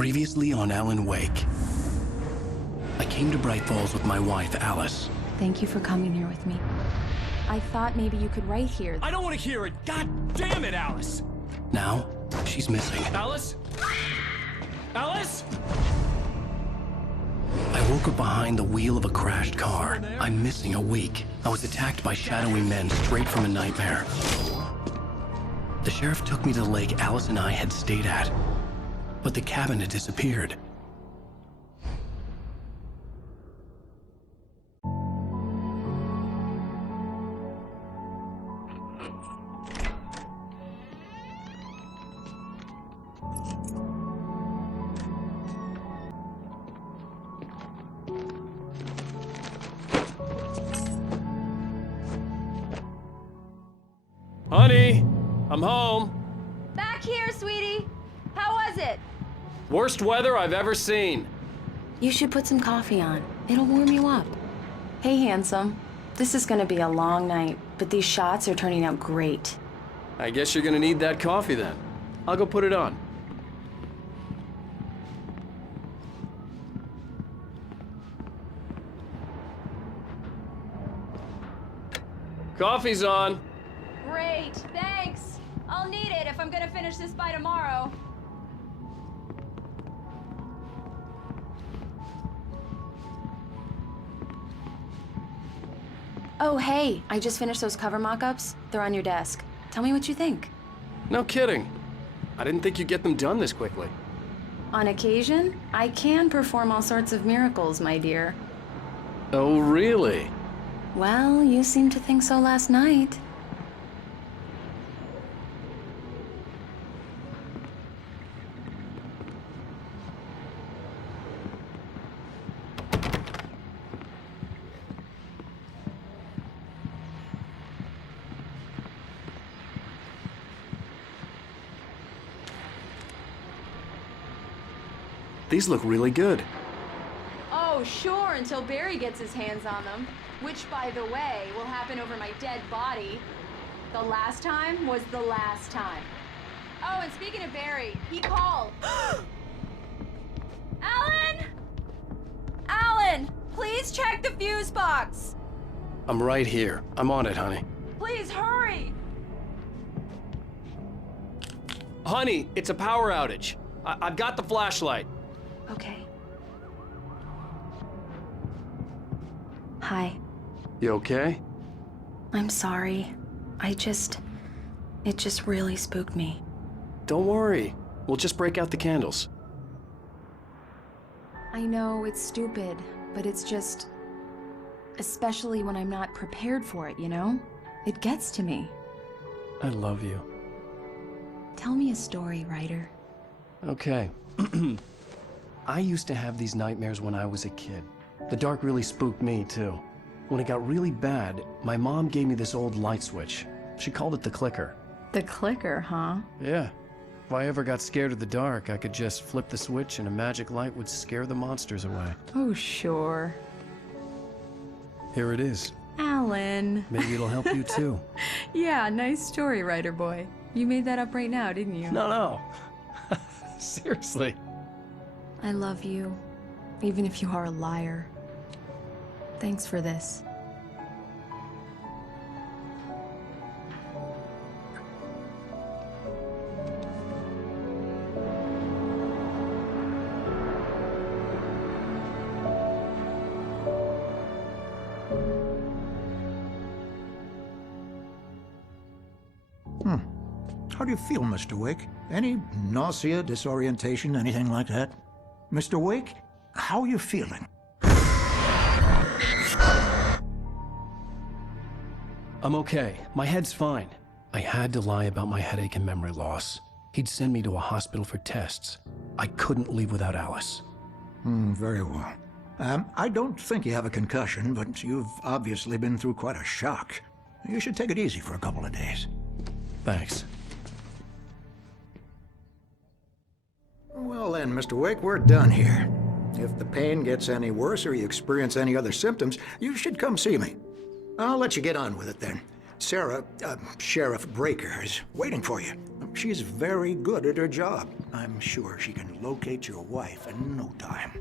Previously on Alan Wake. I came to Bright Falls with my wife, Alice. Thank you for coming here with me. I thought maybe you could write here. I don't want to hear it! God damn it, Alice! Now, she's missing. Alice? Alice? I woke up behind the wheel of a crashed car. I'm missing a week. I was attacked by shadowy men straight from a nightmare. The sheriff took me to the lake Alice and I had stayed at. But the cabin had disappeared. Honey, I'm home. Back here, sweetie. How was it? Worst weather I've ever seen. You should put some coffee on. It'll warm you up. Hey, handsome. This is gonna be a long night, but these shots are turning out great. I guess you're gonna need that coffee then. I'll go put it on. Coffee's on. Great, thanks. I'll need it if I'm gonna finish this by tomorrow. Oh, hey, I just finished those cover mock-ups. They're on your desk. Tell me what you think. No kidding. I didn't think you'd get them done this quickly. On occasion, I can perform all sorts of miracles, my dear. Oh, really? Well, you seemed to think so last night. These look really good. Oh, sure, until Barry gets his hands on them. Which, by the way, will happen over my dead body. The last time was the last time. Oh, and speaking of Barry, he called. Alan! Alan! Please check the fuse box! I'm right here. I'm on it, honey. Please, hurry! Honey, it's a power outage. I've got the flashlight. Okay. Hi. You okay? I'm sorry. It just really spooked me. Don't worry. We'll just break out the candles. I know it's stupid, but it's just... especially when I'm not prepared for it, you know? It gets to me. I love you. Tell me a story, writer. Okay. I used to have these nightmares when I was a kid. The dark really spooked me, too. When it got really bad, my mom gave me this old light switch. She called it the clicker. The clicker, huh? Yeah. If I ever got scared of the dark, I could just flip the switch and a magic light would scare the monsters away. Oh, sure. Here it is. Alan. Maybe it'll help you, too. Yeah, nice story, writer boy. You made that up right now, didn't you? No. Seriously. I love you, even if you are a liar. Thanks for this. How do you feel, Mr. Wake? Any nausea, disorientation, anything like that? Mr. Wake, how are you feeling? I'm okay. My head's fine. I had to lie about my headache and memory loss. He'd send me to a hospital for tests. I couldn't leave without Alice. Very well. I don't think you have a concussion, but you've obviously been through quite a shock. You should take it easy for a couple of days. Thanks. Well then, Mr. Wake, we're done here. If the pain gets any worse or you experience any other symptoms, you should come see me. I'll let you get on with it then. Sarah, Sheriff Breaker, is waiting for you. She's very good at her job. I'm sure she can locate your wife in no time.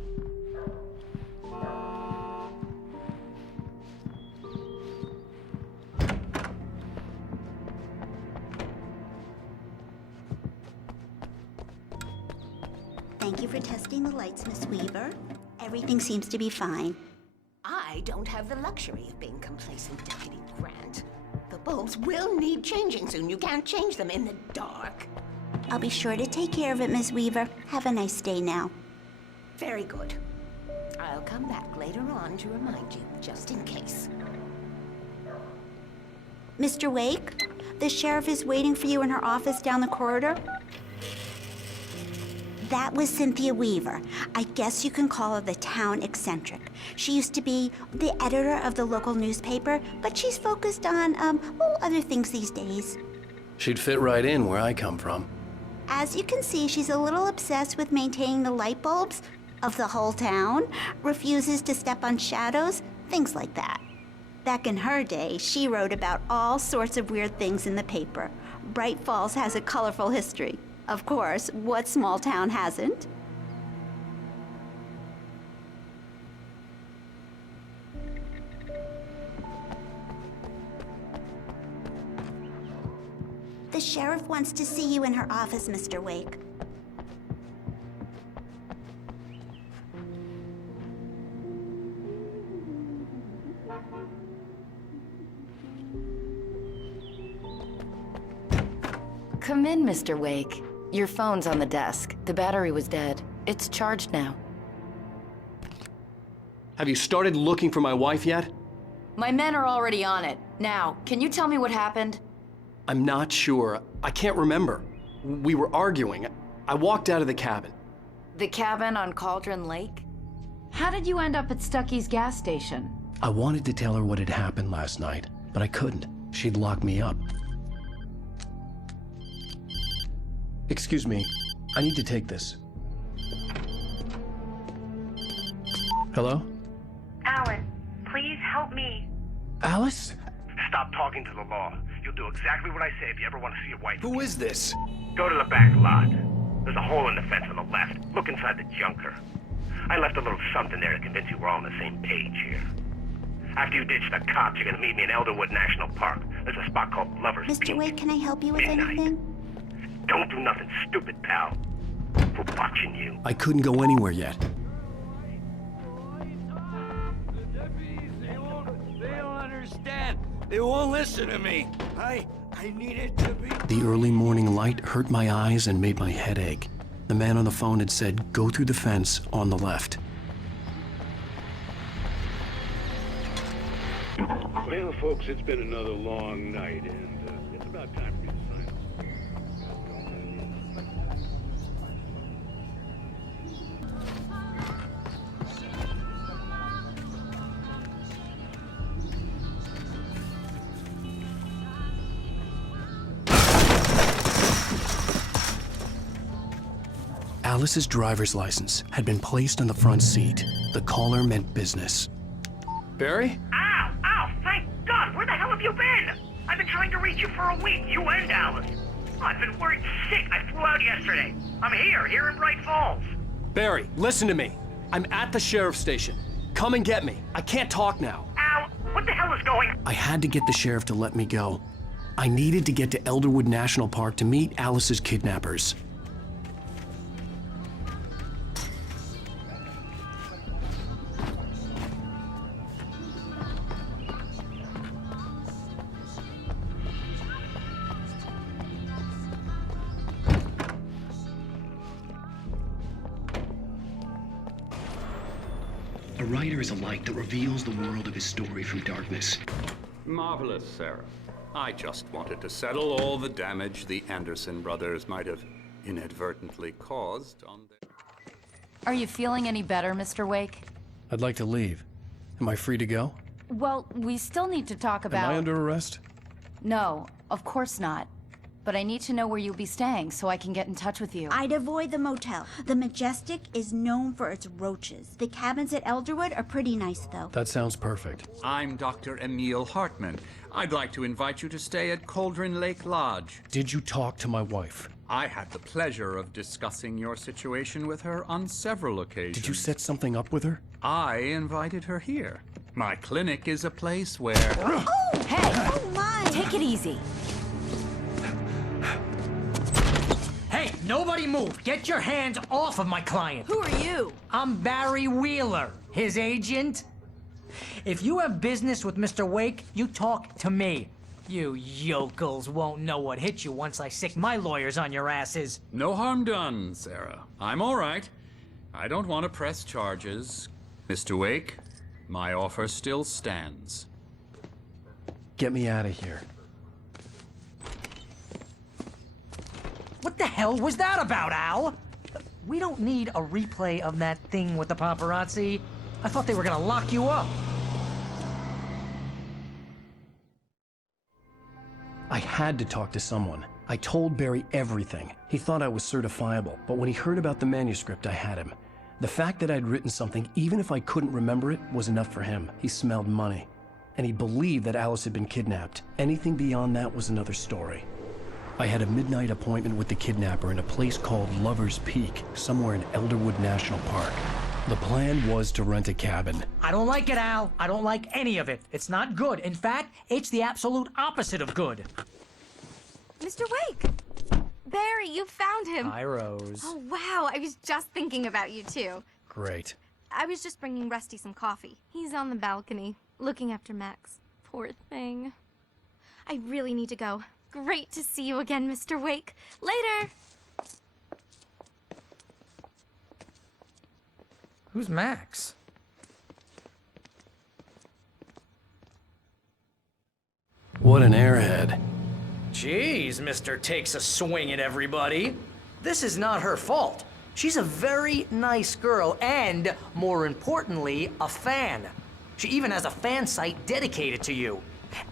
Thank you for testing the lights, Miss Weaver. Everything seems to be fine. I don't have the luxury of being complacent, Deputy Grant. The bulbs will need changing soon. You can't change them in the dark. I'll be sure to take care of it, Miss Weaver. Have a nice day now. Very good. I'll come back later on to remind you, just in case. Mr. Wake, the sheriff is waiting for you in her office down the corridor. That was Cynthia Weaver. I guess you can call her the town eccentric. She used to be the editor of the local newspaper, but she's focused on, other things these days. She'd fit right in where I come from. As you can see, she's a little obsessed with maintaining the light bulbs of the whole town, refuses to step on shadows, things like that. Back in her day, she wrote about all sorts of weird things in the paper. Bright Falls has a colorful history. Of course, what small town hasn't? The sheriff wants to see you in her office, Mr. Wake. Come in, Mr. Wake. Your phone's on the desk. The battery was dead. It's charged now. Have you started looking for my wife yet? My men are already on it. Now, can you tell me what happened? I'm not sure. I can't remember. We were arguing. I walked out of the cabin. The cabin on Cauldron Lake? How did you end up at Stucky's gas station? I wanted to tell her what had happened last night, but I couldn't. She'd lock me up. Excuse me, I need to take this. Hello? Alan, please help me. Alice? Stop talking to the law. You'll do exactly what I say if you ever want to see your wife. Who is this? Go to the back lot. There's a hole in the fence on the left. Look inside the junker. I left a little something there to convince you we're all on the same page here. After you ditch the cops, you're gonna meet me in Elderwood National Park. There's a spot called Lover's Mr. Peak. Wake, can I help you with Midnight. anything? Don't do nothing stupid, pal. We're watching you. I couldn't go anywhere yet. They don't understand. They won't listen to me. I needed to be... The early morning light hurt my eyes and made my head ache. The man on the phone had said, go through the fence on the left. Well, folks, it's been another long night, and it's about time for me to sign off. Alice's driver's license had been placed on the front seat. The caller meant business. Barry? Ow! Ow! Thank God! Where the hell have you been? I've been trying to reach you for a week, you and Alice. I've been worried sick. I flew out yesterday. I'm here in Bright Falls. Barry, listen to me. I'm at the sheriff's station. Come and get me. I can't talk now. Ow! What the hell is going on? I had to get the sheriff to let me go. I needed to get to Elderwood National Park to meet Alice's kidnappers. A writer is a light that reveals the world of his story from darkness. Marvelous, Sarah. I just wanted to settle all the damage the Anderson brothers might have inadvertently caused on their... Are you feeling any better, Mr. Wake? I'd like to leave. Am I free to go? Well, we still need to talk about... Am I under arrest? No, of course not. but I need to know where you'll be staying so I can get in touch with you. I'd avoid the motel. The Majestic is known for its roaches. The cabins at Elderwood are pretty nice, though. That sounds perfect. I'm Dr. Emil Hartman. I'd like to invite you to stay at Cauldron Lake Lodge. Did you talk to my wife? I had the pleasure of discussing your situation with her on several occasions. Did you set something up with her? I invited her here. My clinic is a place where... Oh! Hey! Oh, my! Take it easy. Hey, nobody move! Get your hands off of my client! Who are you? I'm Barry Wheeler, his agent. If you have business with Mr. Wake, you talk to me. You yokels won't know what hit you once I sick my lawyers on your asses. No harm done, Sarah. I'm all right. I don't want to press charges. Mr. Wake, my offer still stands. Get me out of here. What the hell was that about, Al? We don't need a replay of that thing with the paparazzi. I thought they were gonna lock you up. I had to talk to someone. I told Barry everything. He thought I was certifiable, but when he heard about the manuscript, I had him. The fact that I'd written something, even if I couldn't remember it, was enough for him. He smelled money. And he believed that Alice had been kidnapped. Anything beyond that was another story. I had a midnight appointment with the kidnapper in a place called Lover's Peak, somewhere in Elderwood National Park. The plan was to rent a cabin. I don't like it, Al. I don't like any of it. It's not good. In fact, it's the absolute opposite of good. Mr. Wake! Barry, you found him. Hi, Rose. Oh, wow. I was just thinking about you, too. Great. I was just bringing Rusty some coffee. He's on the balcony, looking after Max. Poor thing. I really need to go. Great to see you again, Mr. Wake. Later! Who's Max? What an airhead. Jeez, Mr. Takes a swing at everybody. This is not her fault. She's a very nice girl and, more importantly, a fan. She even has a fan site dedicated to you.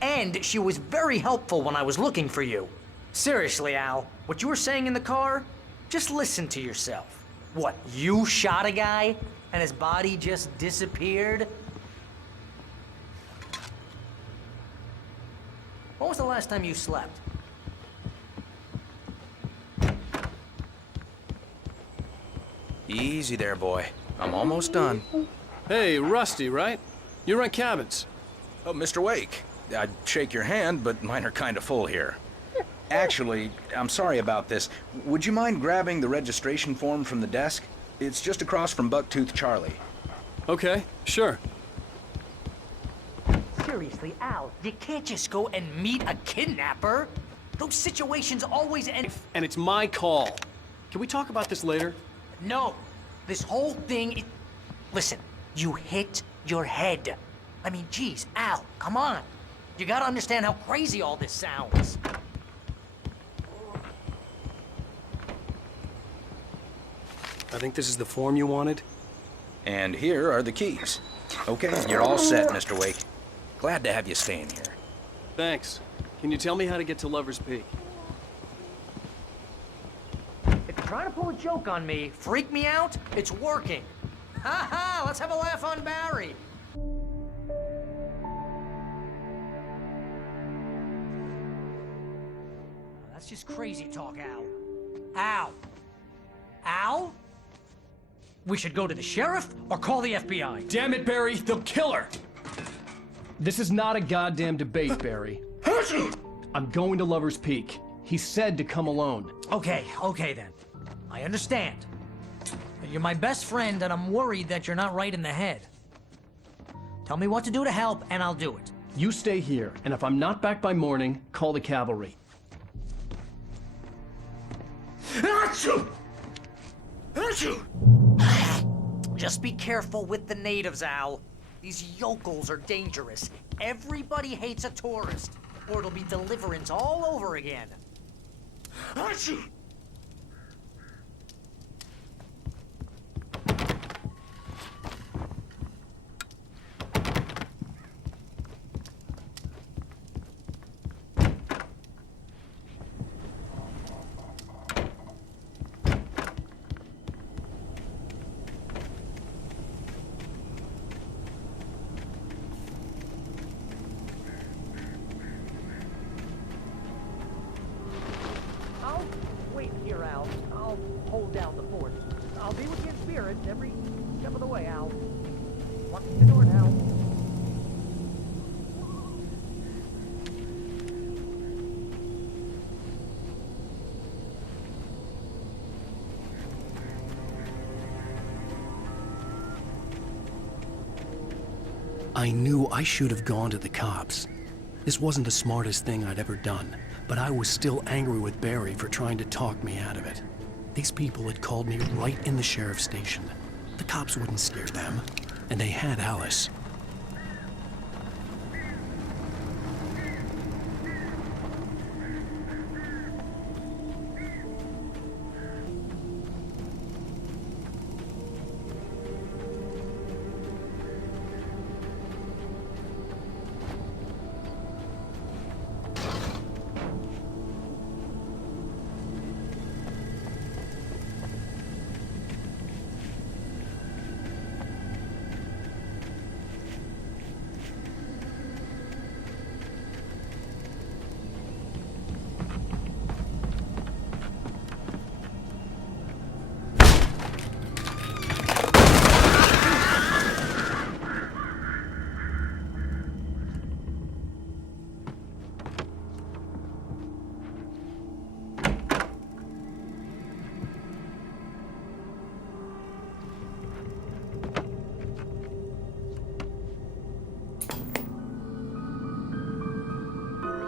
And she was very helpful when I was looking for you. Seriously, Al, what you were saying in the car? Just listen to yourself. What, you shot a guy and his body just disappeared? When was the last time you slept? Easy there, boy. I'm almost done. Hey, Rusty, right? You rent cabins. Oh, Mr. Wake. I'd shake your hand, but mine are kind of full here. Actually, I'm sorry about this. Would you mind grabbing the registration form from the desk? It's just across from Bucktooth Charlie. Okay, sure. Seriously, Al, you can't just go and meet a kidnapper. Those situations always end. And it's my call. Can we talk about this later? No. This whole thing is... Listen, you hit your head. I mean, geez, Al, come on. You gotta understand how crazy all this sounds. I think this is the form you wanted. And here are the keys. Okay, you're all set, Mr. Wake. Glad to have you staying here. Thanks. Can you tell me how to get to Lover's Peak? If you're trying to pull a joke on me, freak me out, it's working. Ha ha, let's have a laugh on Barry. That's just crazy talk, Al. Al. Al? We should go to the sheriff or call the FBI. Damn it, Barry, they'll kill her! This is not a goddamn debate, Barry. I'm going to Lover's Peak. He said to come alone. Okay then. I understand. But you're my best friend and I'm worried that you're not right in the head. Tell me what to do to help and I'll do it. You stay here, and if I'm not back by morning, call the cavalry. Just be careful with the natives, Al. These yokels are dangerous. Everybody hates a tourist, or it'll be Deliverance all over again. hold down the fort. I'll be with you in spirit every step of the way, Al. Locking the door now. I knew I should have gone to the cops. This wasn't the smartest thing I'd ever done, but I was still angry with Barry for trying to talk me out of it. These people had called me right in the sheriff's station. The cops wouldn't scare them, and they had Alice.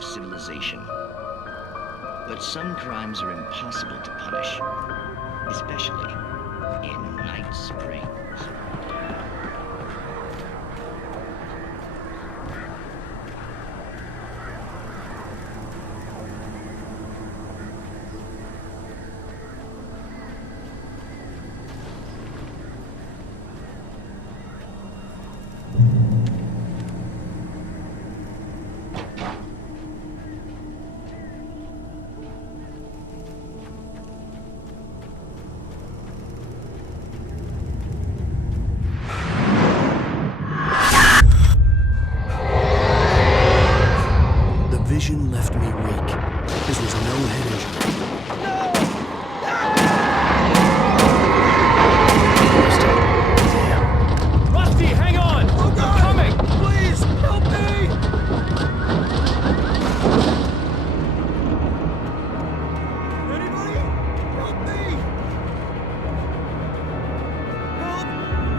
Civilization. But some crimes are impossible to punish, especially in Night Springs. Vision left me weak. This was no head injury. Damn. Rusty, hang on! Oh, God! I'm coming! Please, help me! Anybody? Help me!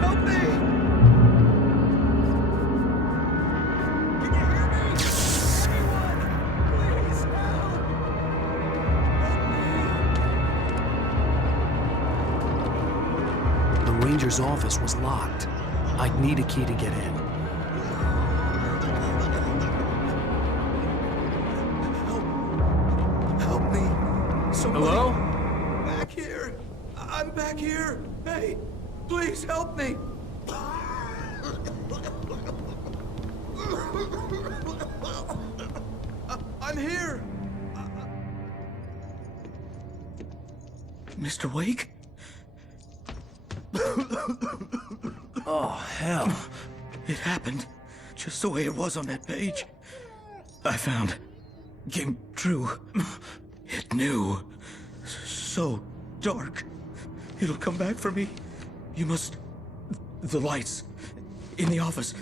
Help me! Can you hear me? Please, help! The ranger's office was locked. I'd need a key to get in. Help me. Somebody. Hello? Back here. I'm back here. Hey, please help me. I'm here. Mr. Wake? Oh, hell. It happened just the way it was on that page. I found. Came true. It knew. So dark. It'll come back for me. You must. The lights. In the office.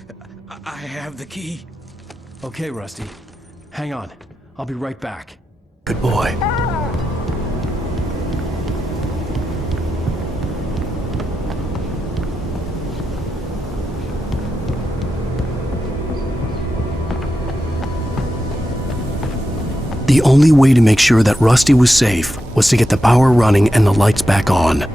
I have the key. Okay, Rusty. Hang on. I'll be right back. Good boy. The only way to make sure that Rusty was safe was to get the power running and the lights back on.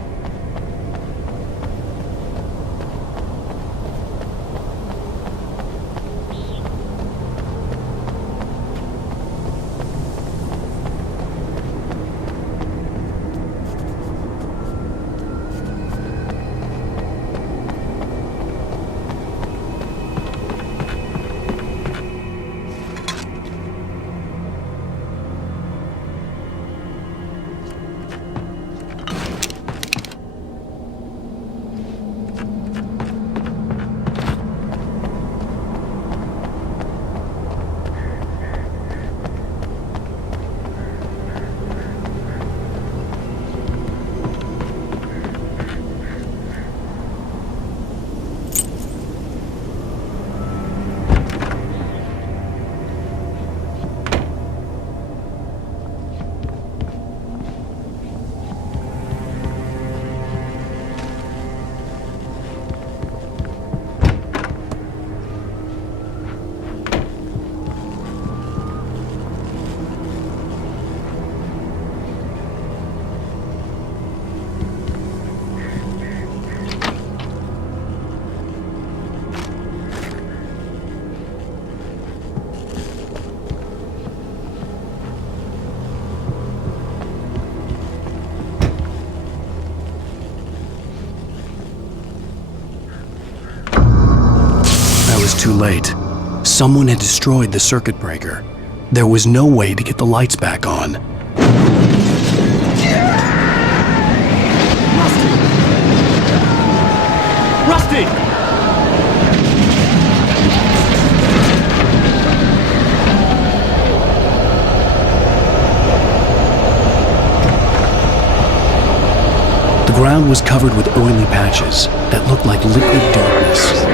was too late. Someone had destroyed the circuit breaker. There was no way to get the lights back on. Rusty! The ground was covered with oily patches that looked like liquid darkness.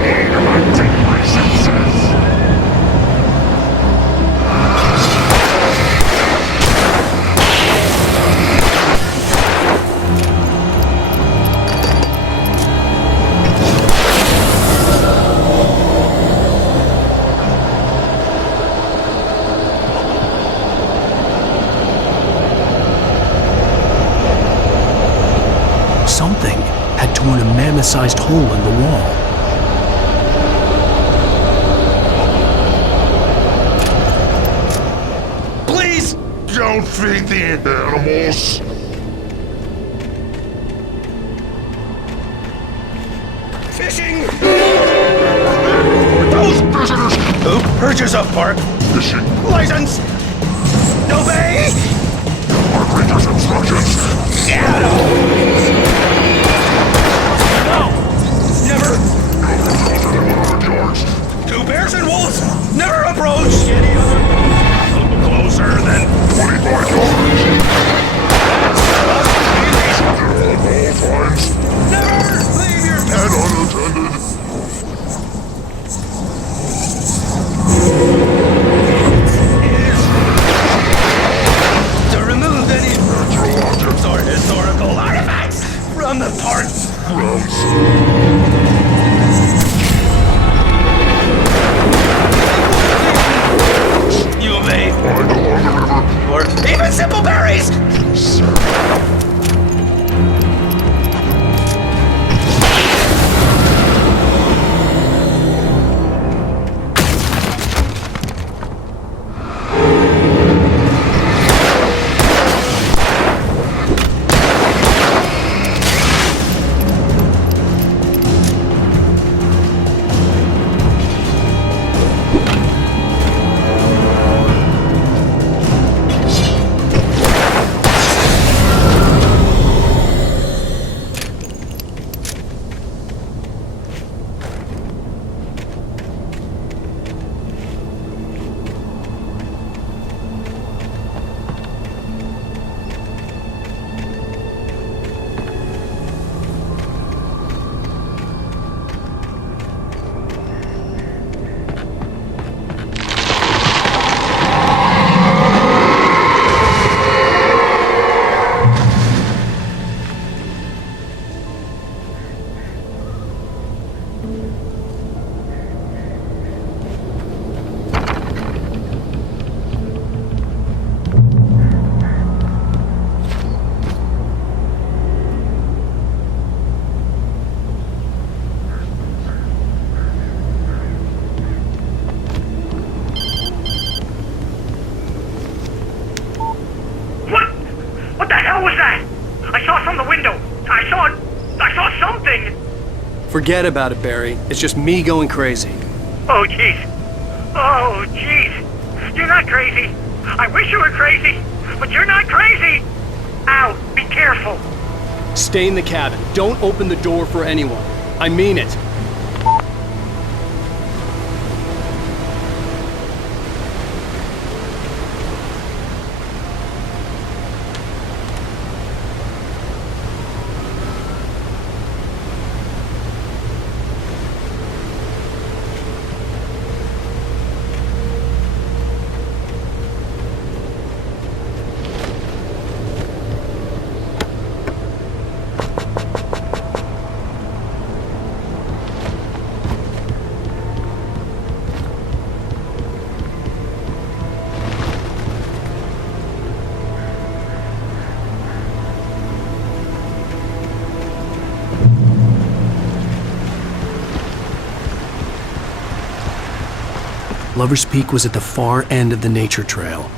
Something had torn a mammoth-sized hole in the wall. Please don't feed the animals. Fishing! Those visitors! Who perches up, Park? Fishing. License! Obey! Park Ranger's instructions. Get Never! Two bears and wolves! Never approach! Closer than 25 yards! Never leave your pet unattended! To remove any natural objects or historical artifacts from the park grounds. You may find along the river, or even simple berries. Sir. Forget about it, Barry. It's just me going crazy. Oh, jeez. Oh, jeez. You're not crazy. I wish you were crazy, but you're not crazy. Ow, be careful. Stay in the cabin. Don't open the door for anyone. I mean it. Lover's Peak was at the far end of the nature trail.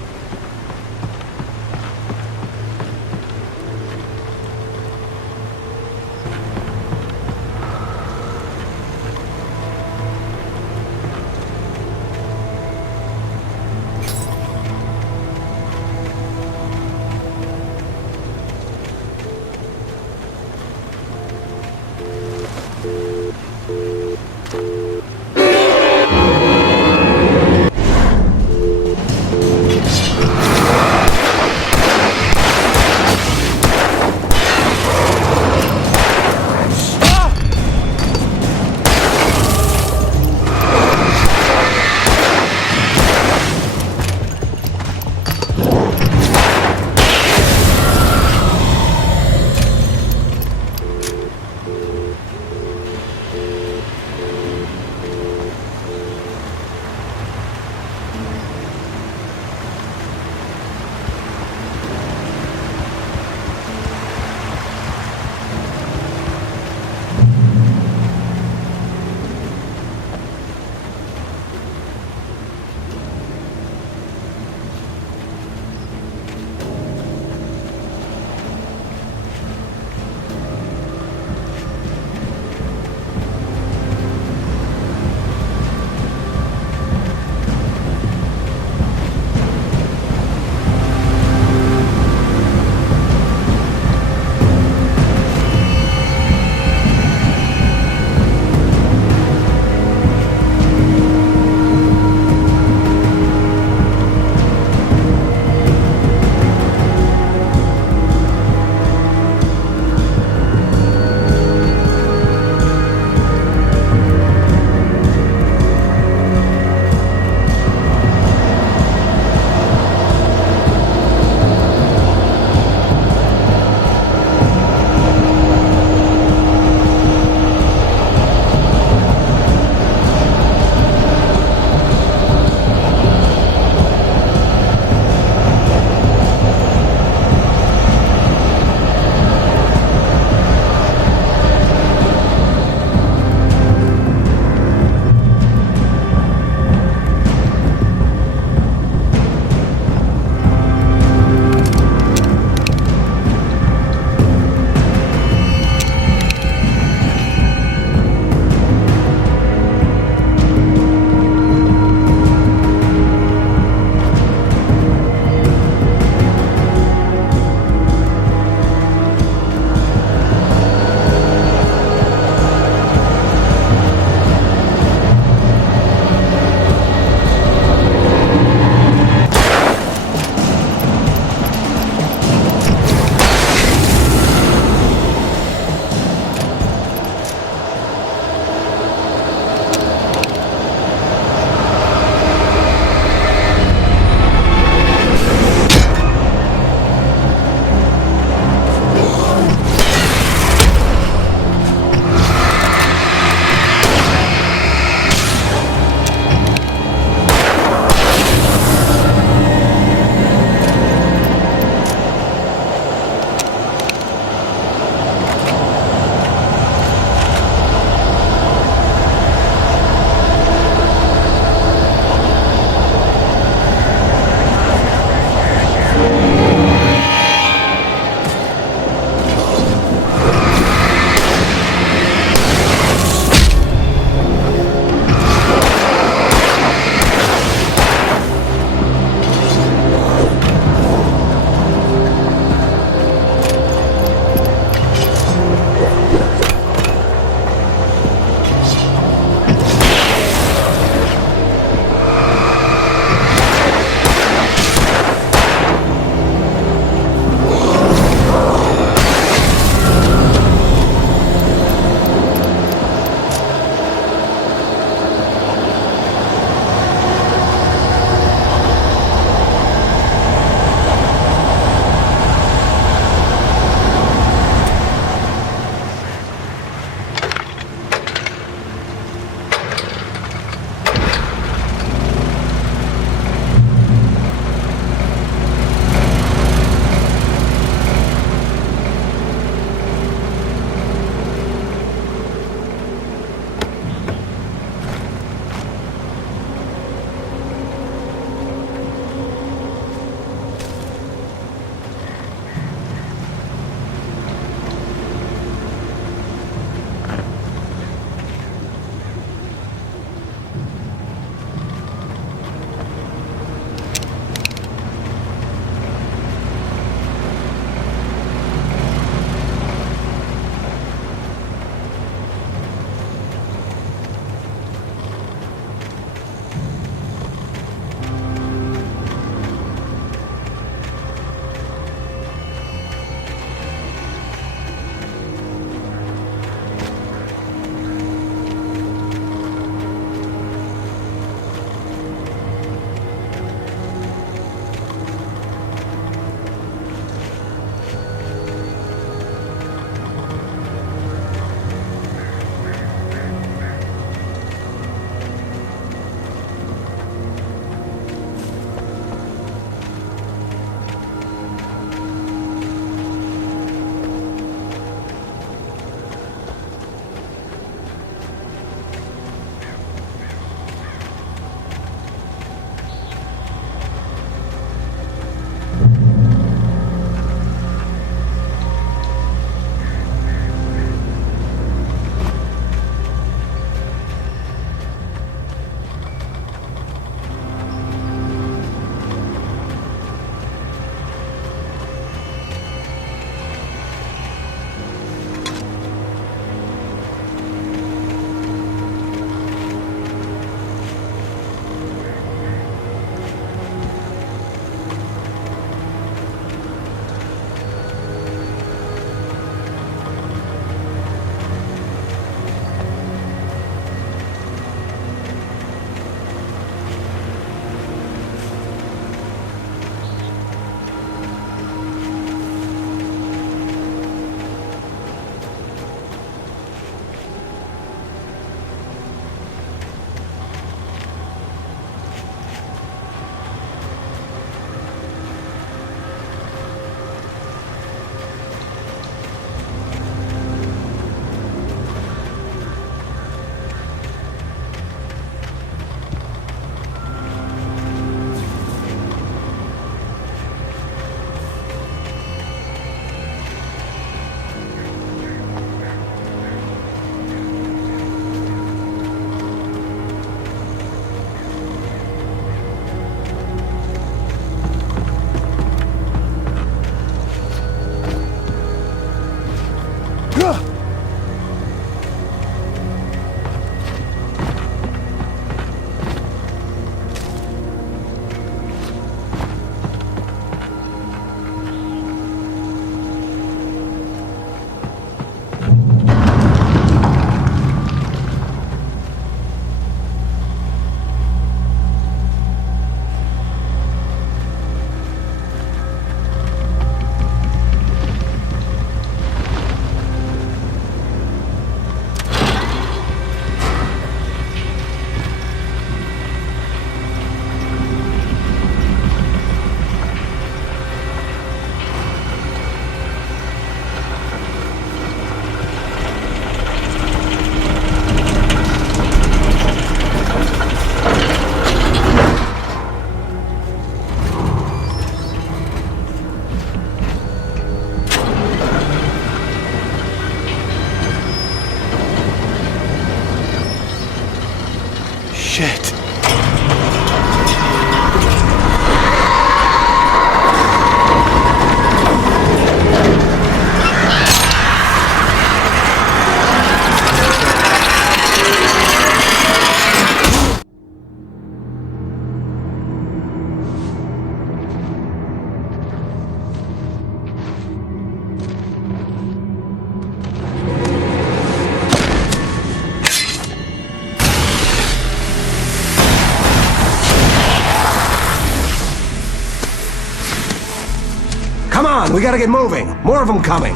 on, we gotta get moving. More of them coming.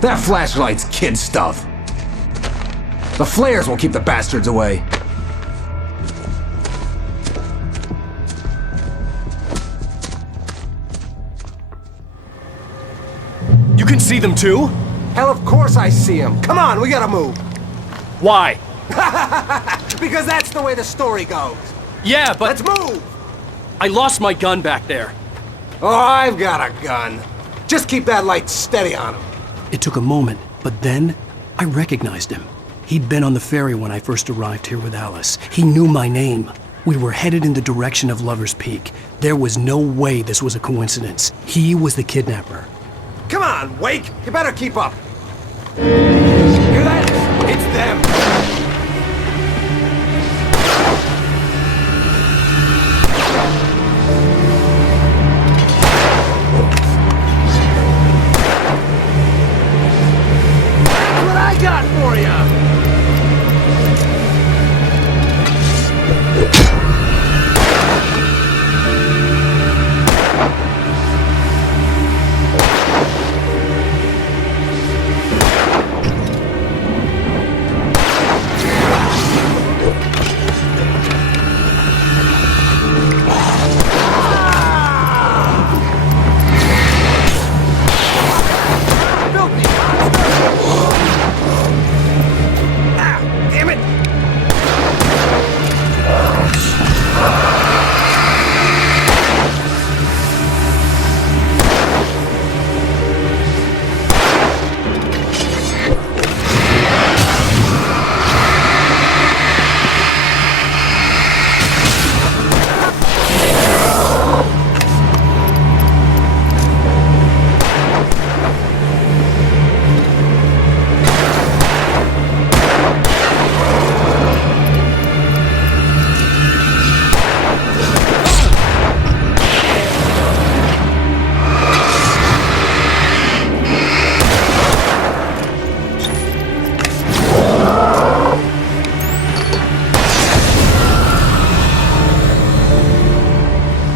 That flashlight's kid stuff. The flares will keep the bastards away. You can see them too? Hell, of course I see them. Come on, we gotta move. Why? Because that's the way the story goes. Yeah, but... Let's move! I lost my gun back there. Oh, I've got a gun. Just keep that light steady on him. It took a moment, but then I recognized him. He'd been on the ferry when I first arrived here with Alice. He knew my name. We were headed in the direction of Lover's Peak. There was no way this was a coincidence. He was the kidnapper. Come on, Wake! You better keep up. Hear that? It's them. What I got for you?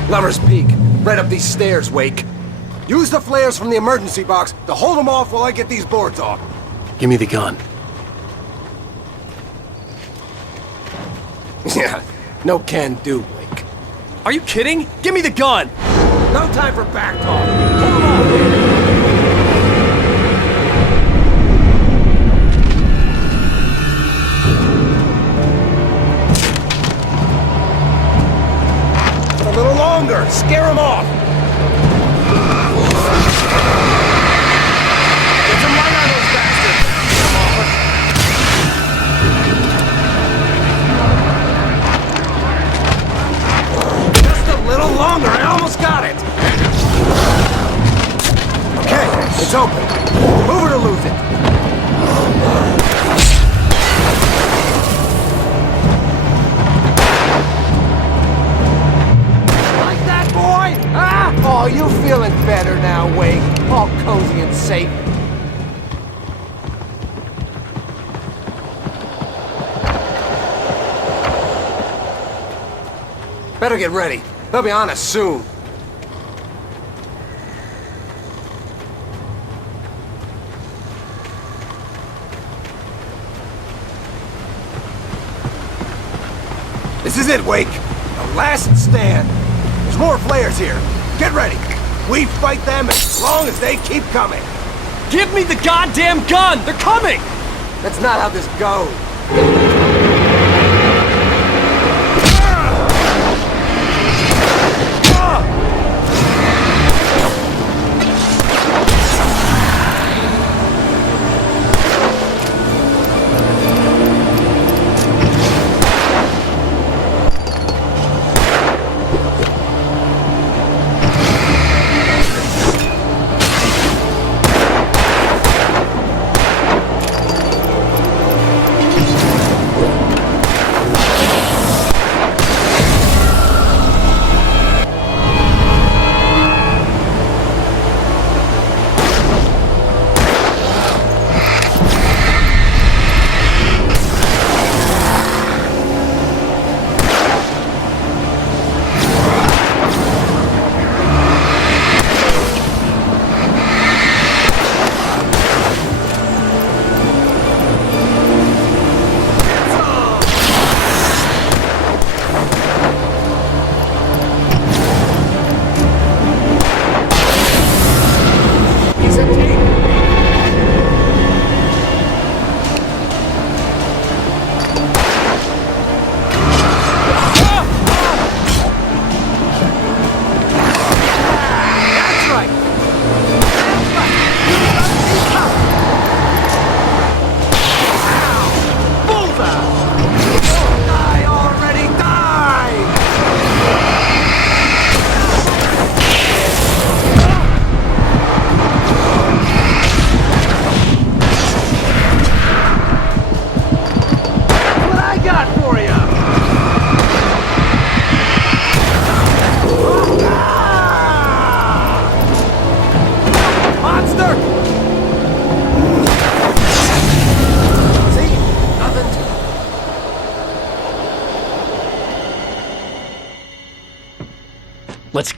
Lover's Peak. Right up these stairs, Wake. Use the flares from the emergency box to hold them off while I get these boards off. Give me the gun. Yeah, no can do, Wake. Are you kidding? Give me the gun! No time for back talk. Hold on, baby. A little longer. Scare him off. Get some light on those bastards. Just a little longer. I almost got it. Okay, it's open. Move it or lose it. Ah! Oh, you feeling better now, Wake? All cozy and safe. Better get ready. They'll be on us soon. This is it, Wake. The last stand. There's more flares here. Get ready. We fight them as long as they keep coming. Give me the goddamn gun! They're coming! That's not how this goes.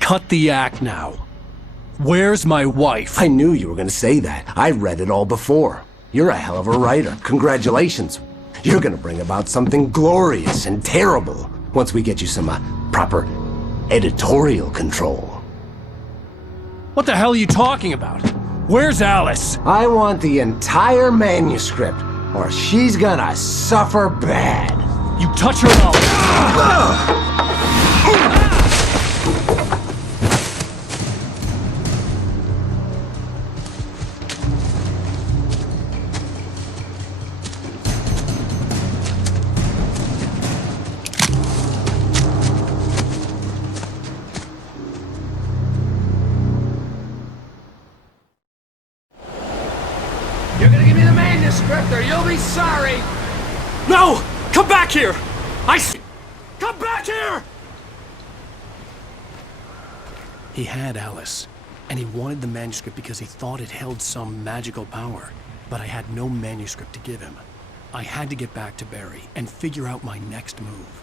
cut the act now. Where's my wife? I knew you were gonna say that. I read it all before. You're a hell of a writer. Congratulations. You're gonna bring about something glorious and terrible once we get you some proper editorial control. What the hell are you talking about? Where's Alice? I want the entire manuscript, or she's gonna suffer bad. You touch her and I'll... You're gonna give me the manuscript or you'll be sorry! No! Come back here! Come back here! He had Alice, and he wanted the manuscript because he thought it held some magical power. But I had no manuscript to give him. I had to get back to Barry and figure out my next move.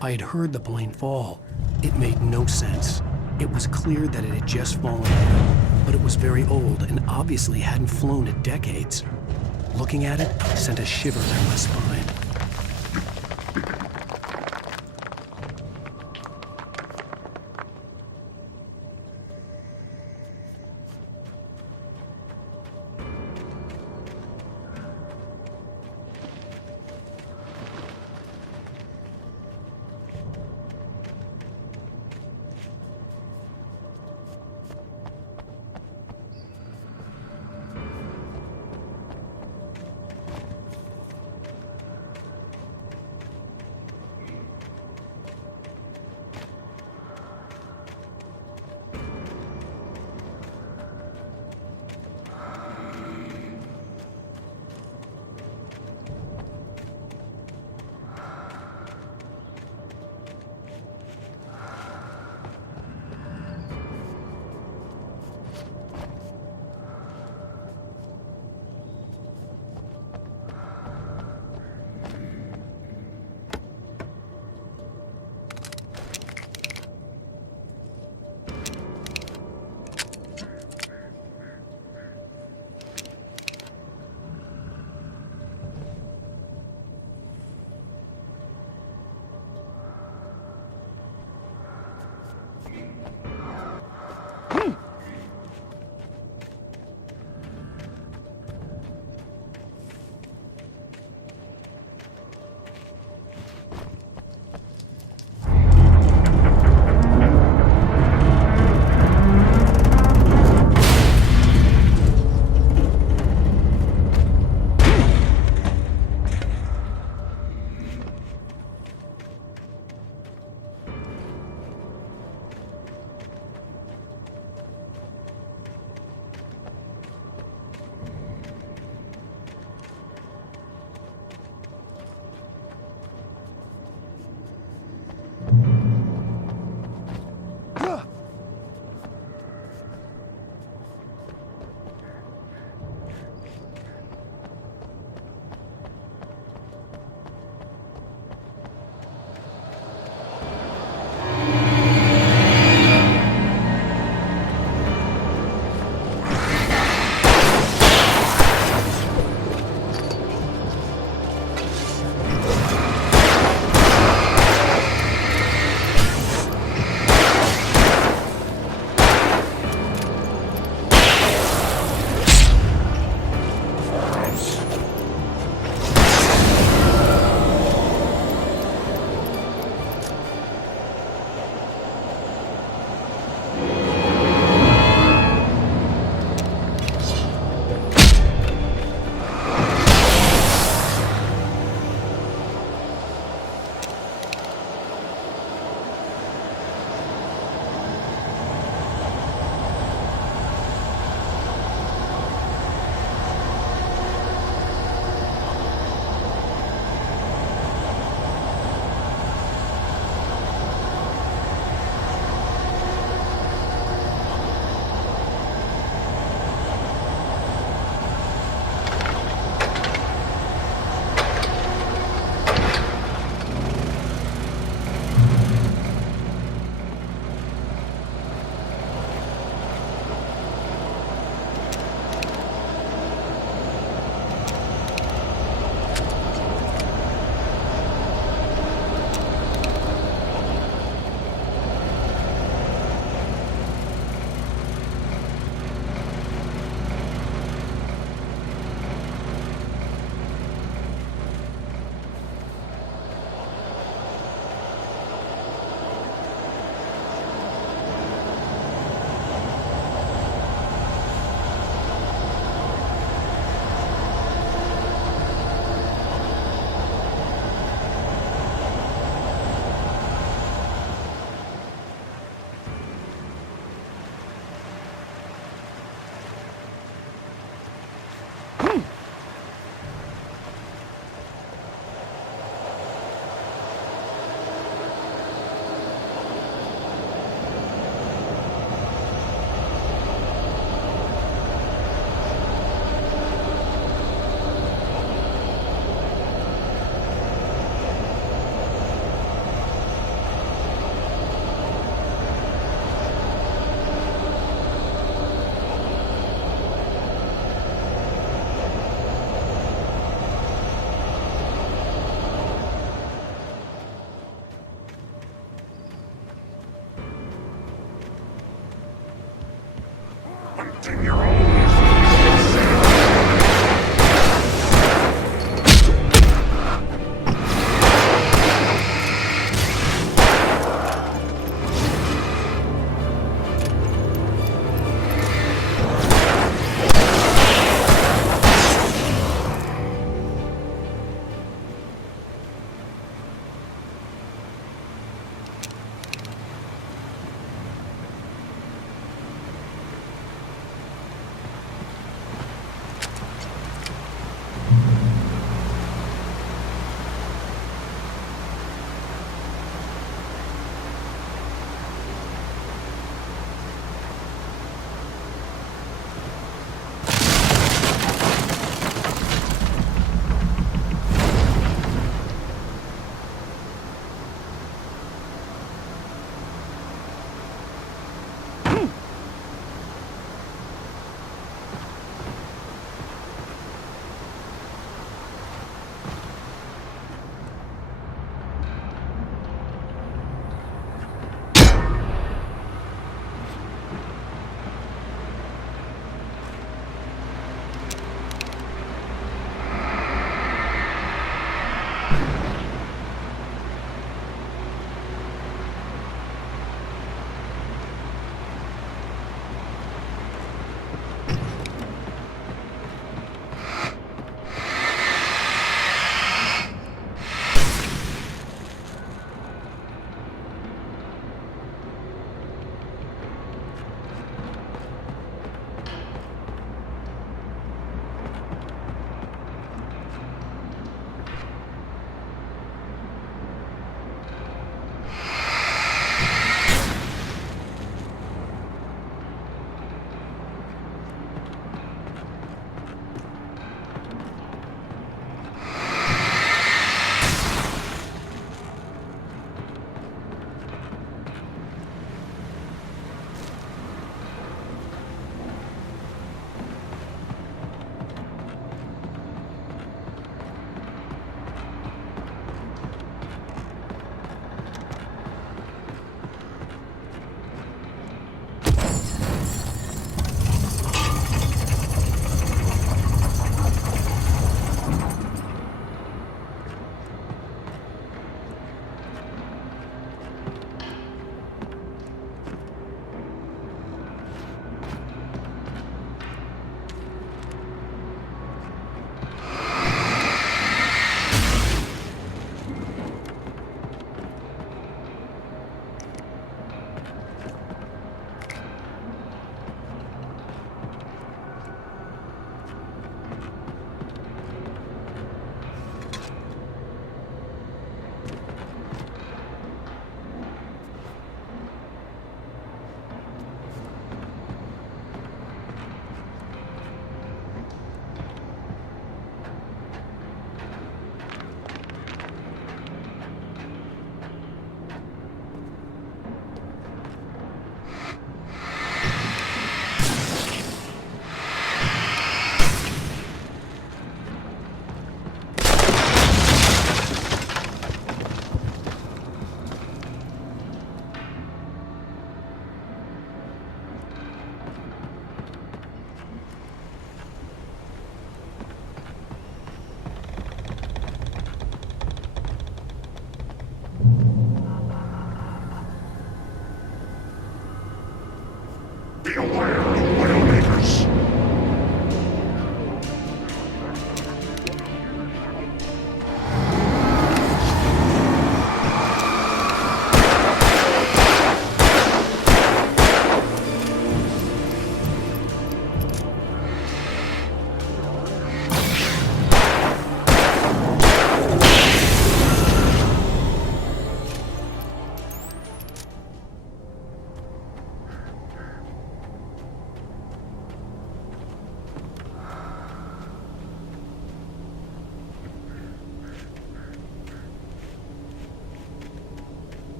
I had heard the plane fall. It made no sense. It was clear that it had just fallen down, but it was very old and obviously hadn't flown in decades. Looking at it sent a shiver down my spine.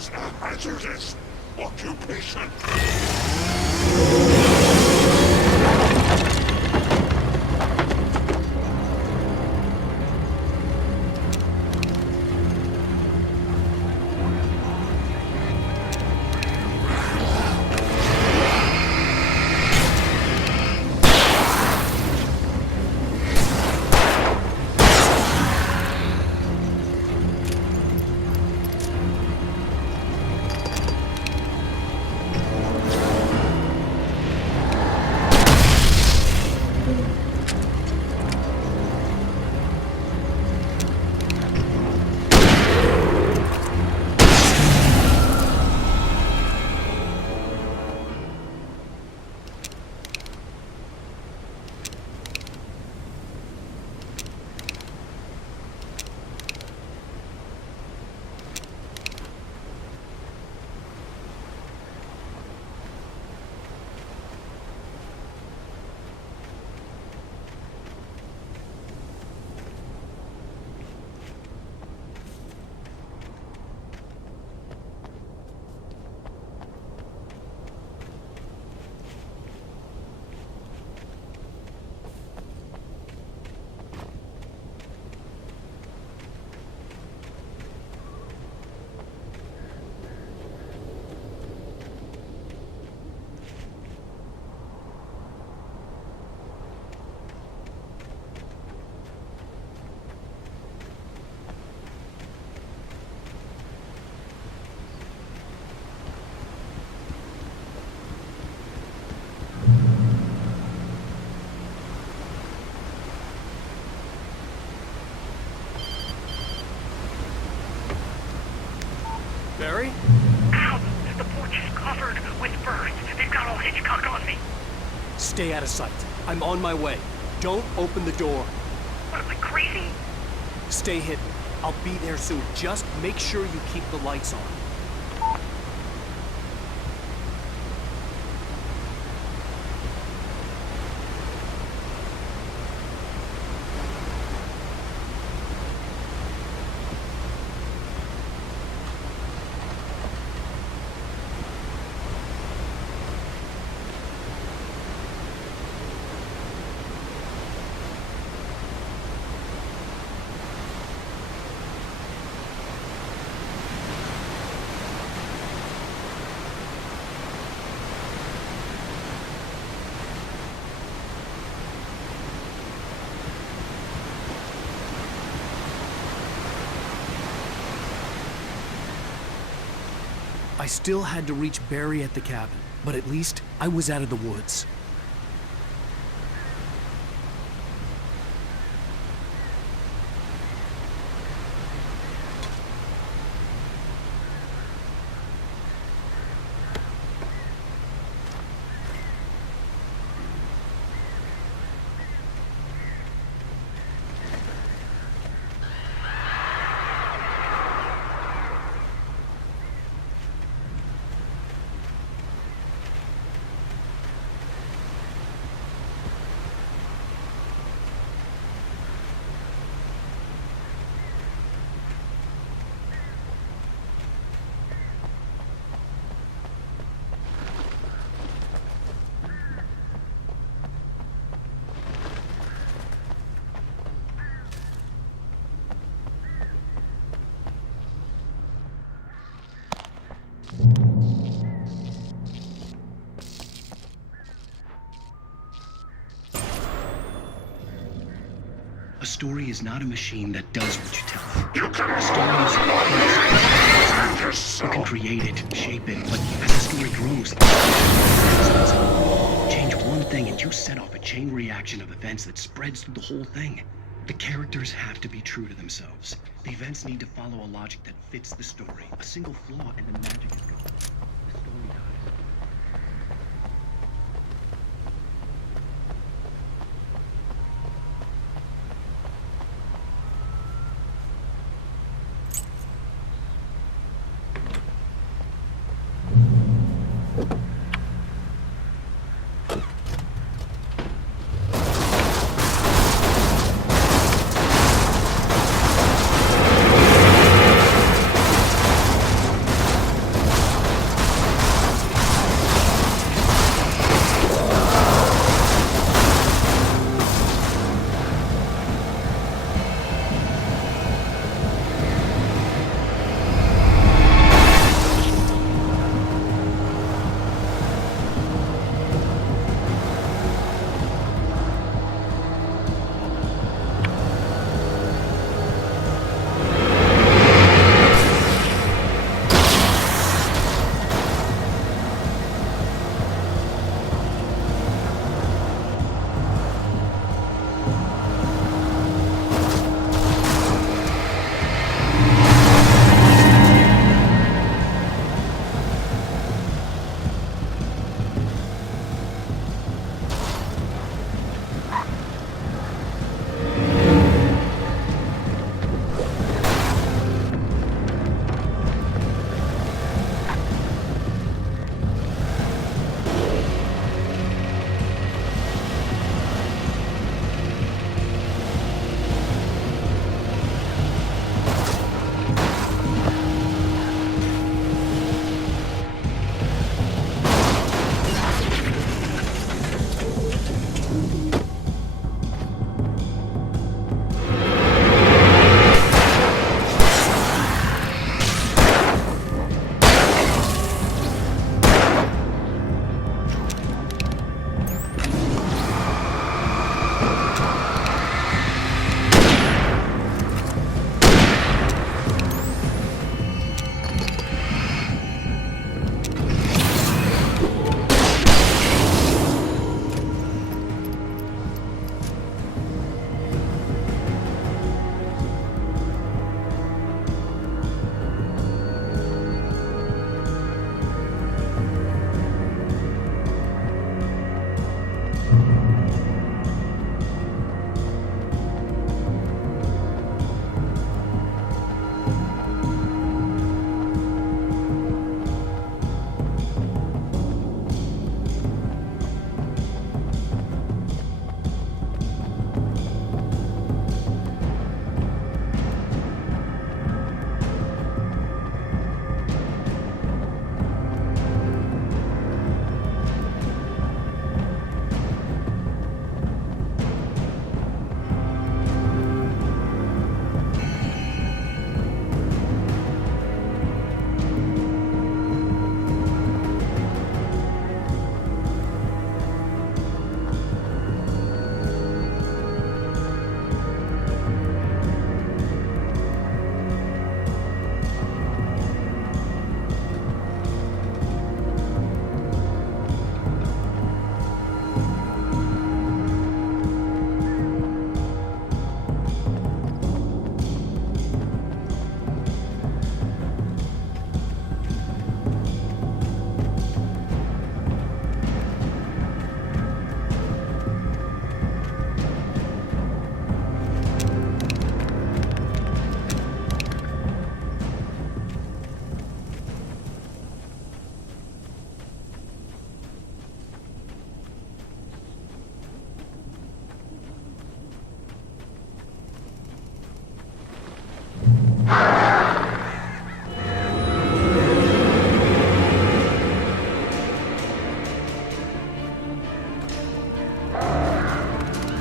is a hazardous occupation. Barry? Ow! The porch is covered with birds. They've got all Hitchcock on me. Stay out of sight. I'm on my way. Don't open the door. What, am I crazy? Stay hidden. I'll be there soon. Just make sure you keep the lights on. I still had to reach Barry at the cabin, but at least I was out of the woods. A story is not a machine that does what you tell it. You can A story is a process. You can create it, shape it, but as the story grows, change one thing and you set off a chain reaction of events that spreads through the whole thing. The characters have to be true to themselves. The events need to follow a logic that fits the story. A single flaw and the magic is gone. The story dies.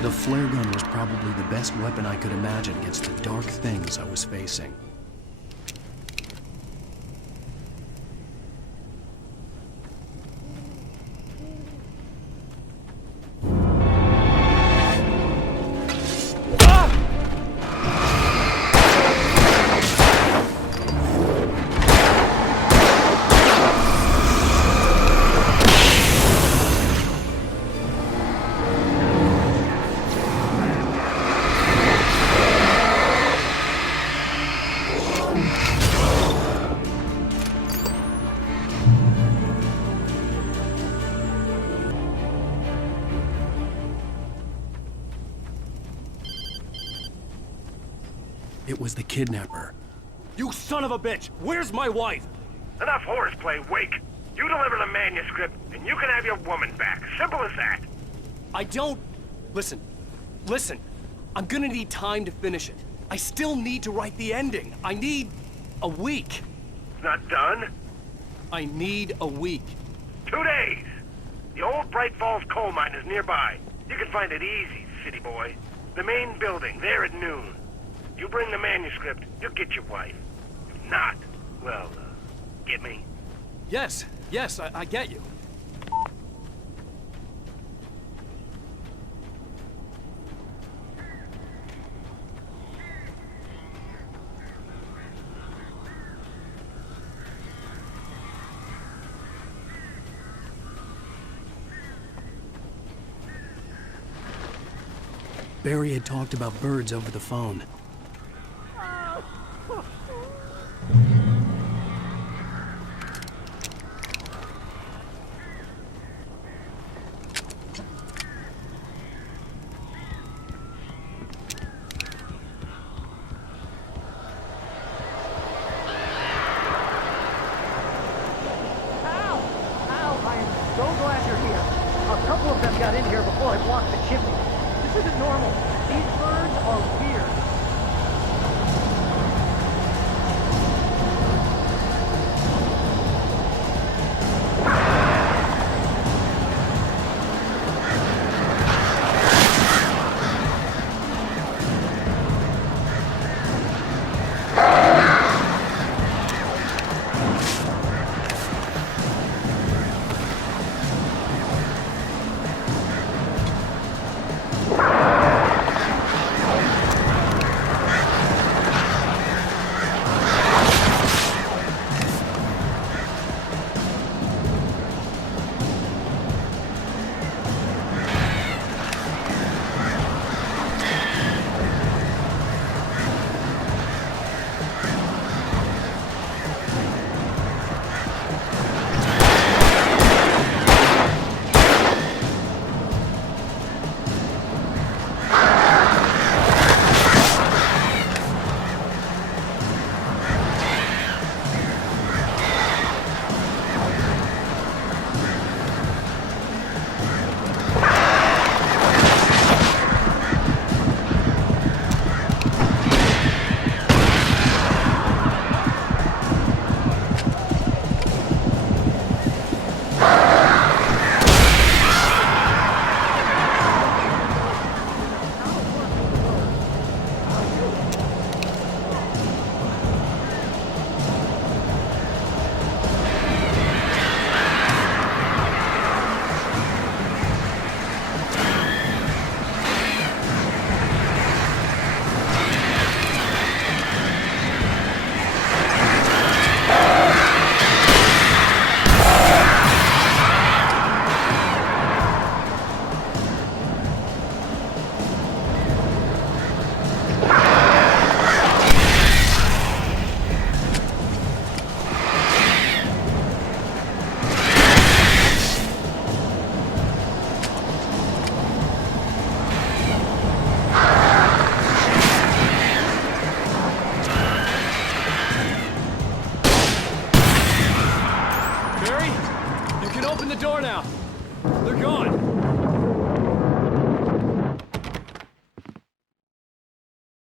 The flare gun was probably the best weapon I could imagine against the dark things I was facing. It was the kidnapper. You son of a bitch! Where's my wife? Enough horseplay, Wake. You deliver the manuscript, and you can have your woman back. Simple as that. I don't... Listen. I'm gonna need time to finish it. I still need to write the ending. I need a week. It's not done? I need a week. 2 days. The old Bright Falls coal mine is nearby. You can find it easy, city boy. The main building, there at noon. You bring the manuscript, you'll get your wife. If not, well, get me? Yes, I get you. Barry had talked about birds over the phone.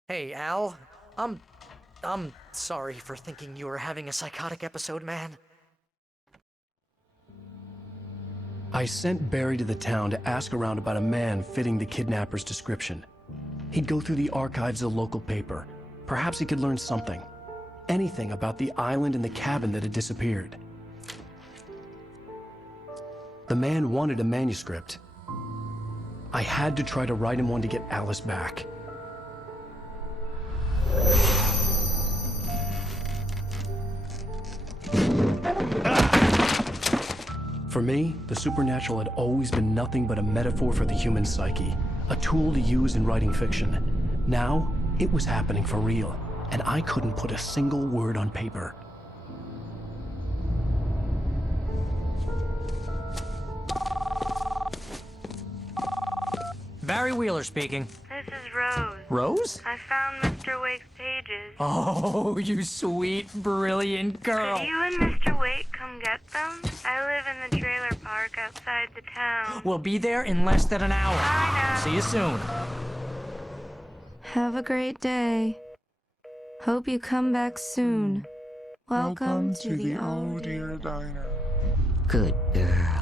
Hey, Al. I'm sorry for thinking you were having a psychotic episode, man. I sent Barry to the town to ask around about a man fitting the kidnapper's description. He'd go through the archives of the local paper. Perhaps he could learn something. Anything about the island and the cabin that had disappeared. The man wanted a manuscript. I had to try to write him one to get Alice back. For me, the supernatural had always been nothing but a metaphor for the human psyche, a tool to use in writing fiction. Now, it was happening for real, and I couldn't put a single word on paper. Barry Wheeler speaking. This is Rose. Rose? I found Mr. Wake's pages. Oh, you sweet, brilliant girl. Could you and Mr. Wake come get them? I live in the trailer park outside the town. We'll be there in less than an hour. Bye now. See you soon. Have a great day. Hope you come back soon. Welcome to the Oh Dear Diner. Good girl.